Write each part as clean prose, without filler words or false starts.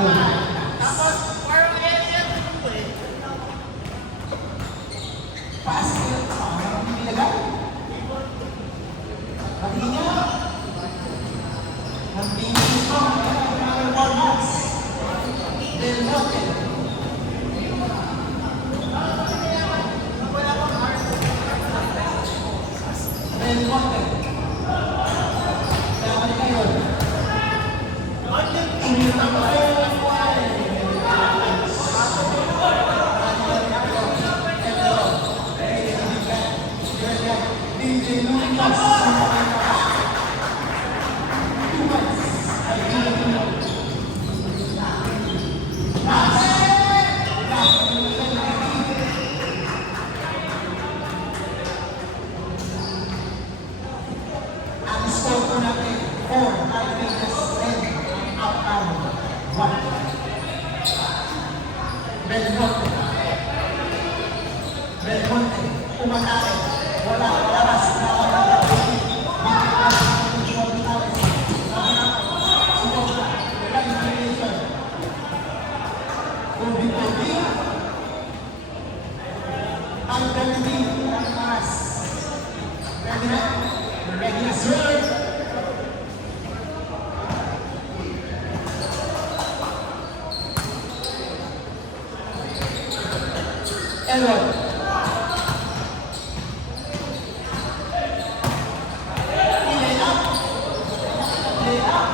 Tapos, parang yan po eh. Pass. Nilagay. Matinga. Magbibigis mo. Warm-ups. Then rotate. Then rotate. Kaya ano kayo? DJ Lucas. Ang score ko natin, 4, 5 minutes, 10, up arrow, 1. Belmonte. Belmonte, umatake, wala, labas, ang galing ng pass. Ready na? Ready na, sir? Elroy. Lay up. Lay up.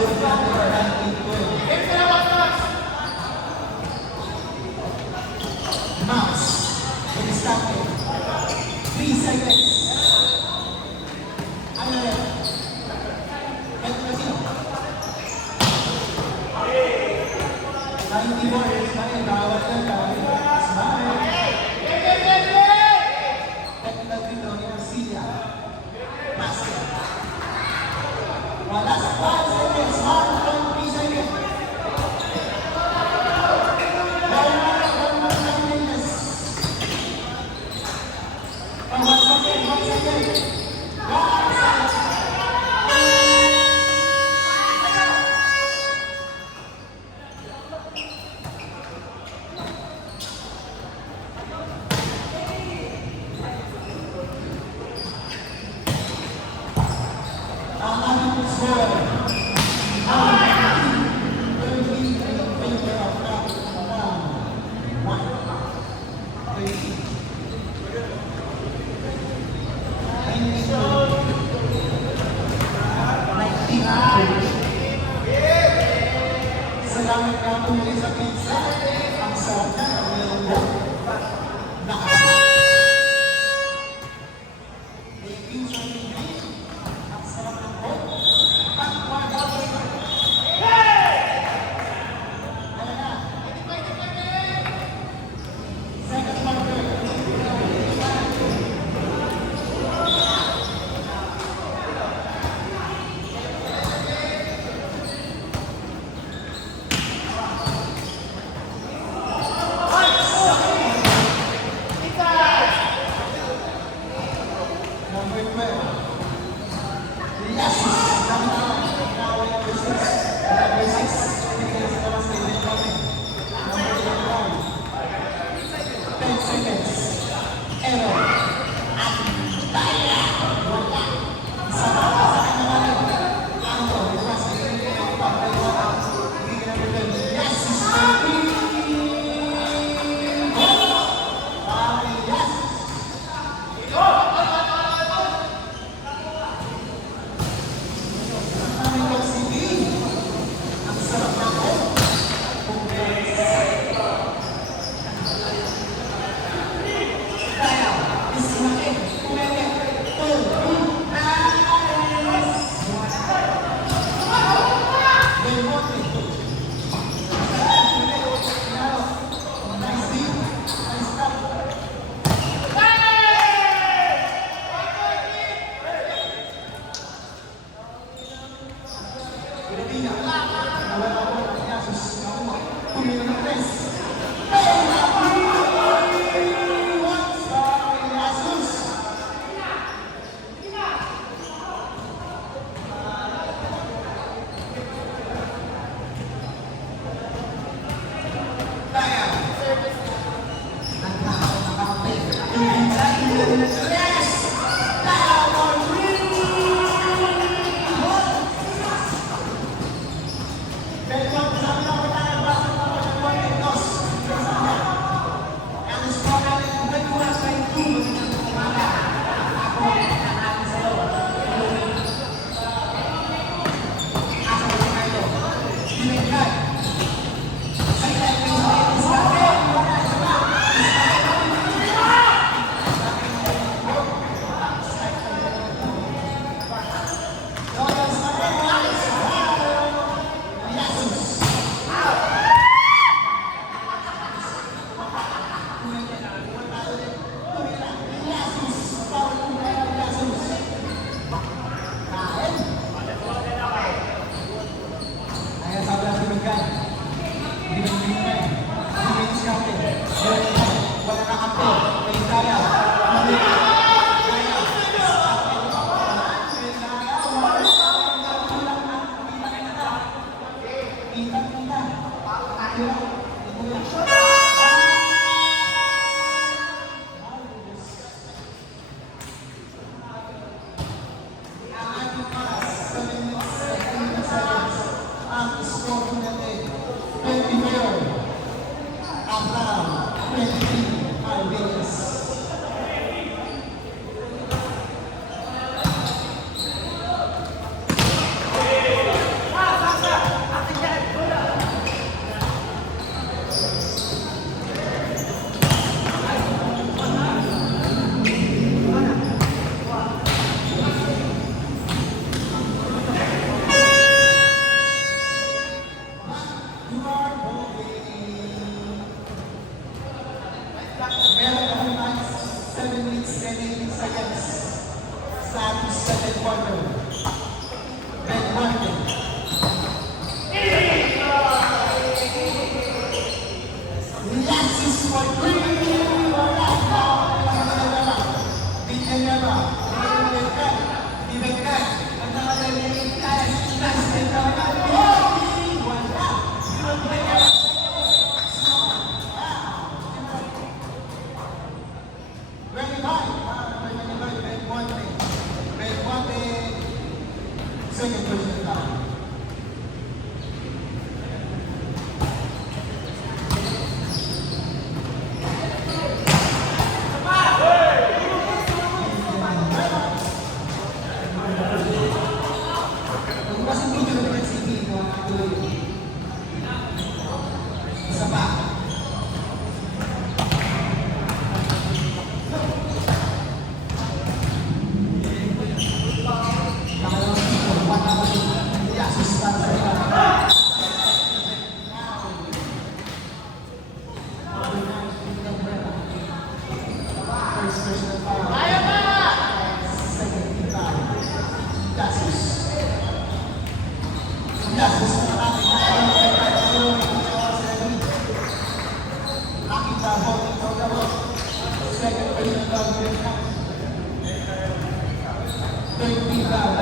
ulit natin 19-12. Mouse. Constante. 3 seconds. Ano yan? Ito na siya. 91. Smile. Bawat yan. Smile. Technical window ni Arcia. Basket. Last 5 seconds. 1.3 seconds. One more 9 minutes. 1 second. 1 second. 1 second. Ang aming score. Salamat nga po muli sa pizza. Ang sarap na ang mayroon mo. Thank you sa mga. Ang sarap ng po. Pagwagaw. Ano na? Second marker. Number 12. Yes! Number 6. Number 6. Bigyan sa labas na yung kami. Number 11. 10 seconds. Error. At daya. Wala. Isa pa sa kanya naman. Ano? Request. Bigyan ng pagkawa. Bigyan ng number 10. Yes! Sister P. Yes! Yes! Second person down. Kung kasi video na pinag-CV mo, tuloy yun. Isa pa. Nakalawang dito, wala ko yun. Hindi assistant sa iba. First person foul. Second team foul. Gasus. Gasus na natin. Nakita mo, second person foul. Third team foul.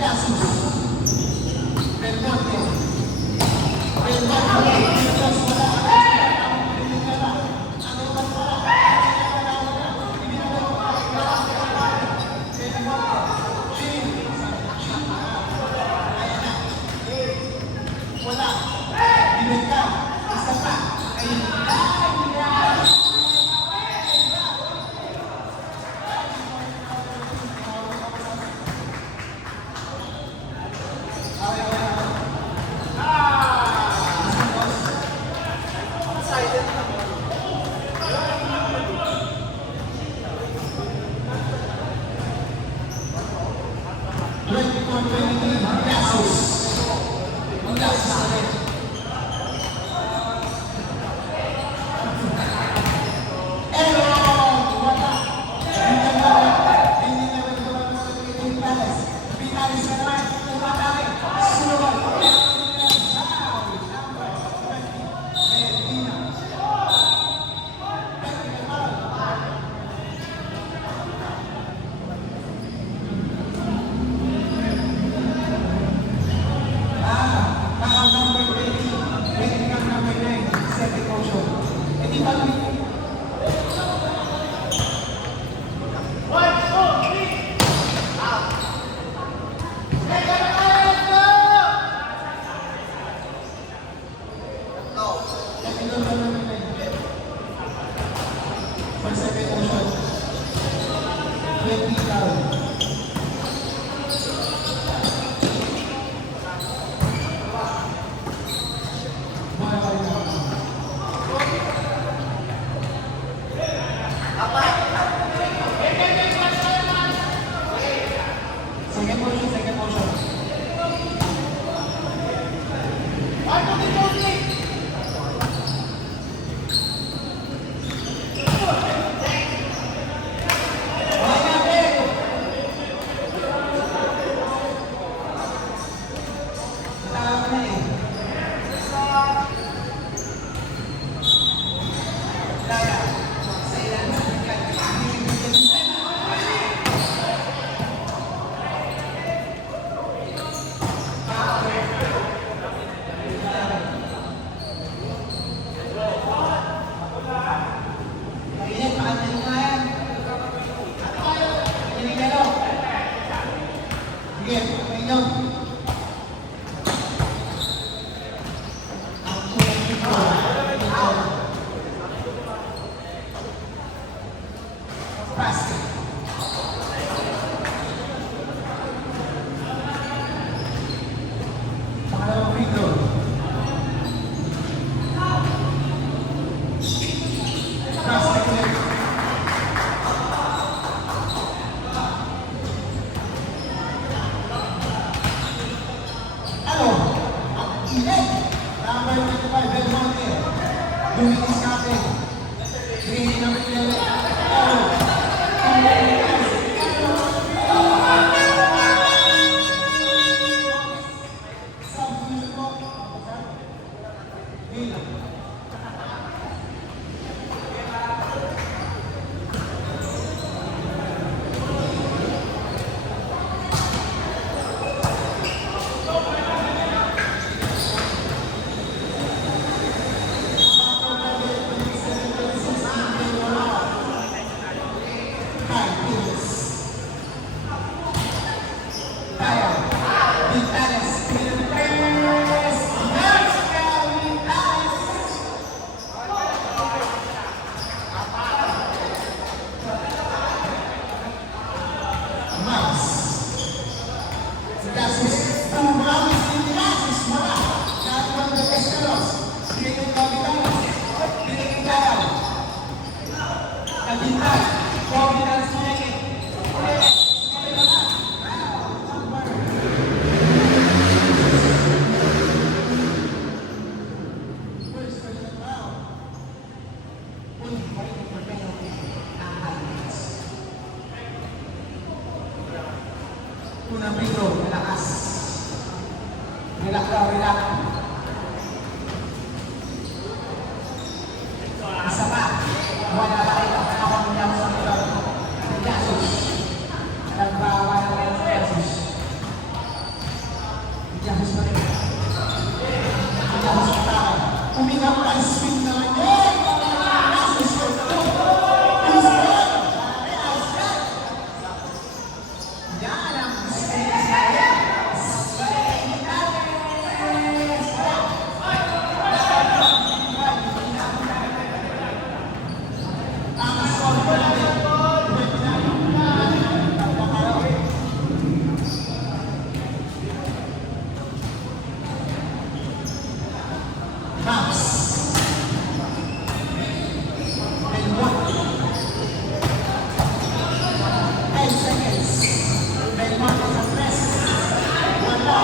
Gasus. Del Monte. Del Monte. Wala. Binigay ka. Isa pa. Second motion. Luminis natin. Green number 11. Unang Pedro, relax. Relax daw, relax. Isa pa, wala ba ito? Ako mo niya sa ito. Jesus. Nagbawa na kayo sa Jesus. Jesus pa rin. Jesus pa tayo. Umingaw ka, swing naman niya. Jesus pa rin. Yan ang Spirit Israel. Max. And 10 seconds. Then Mark is at rest. Wala.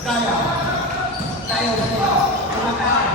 Kaya ba? Kaya ba? Kaya ba?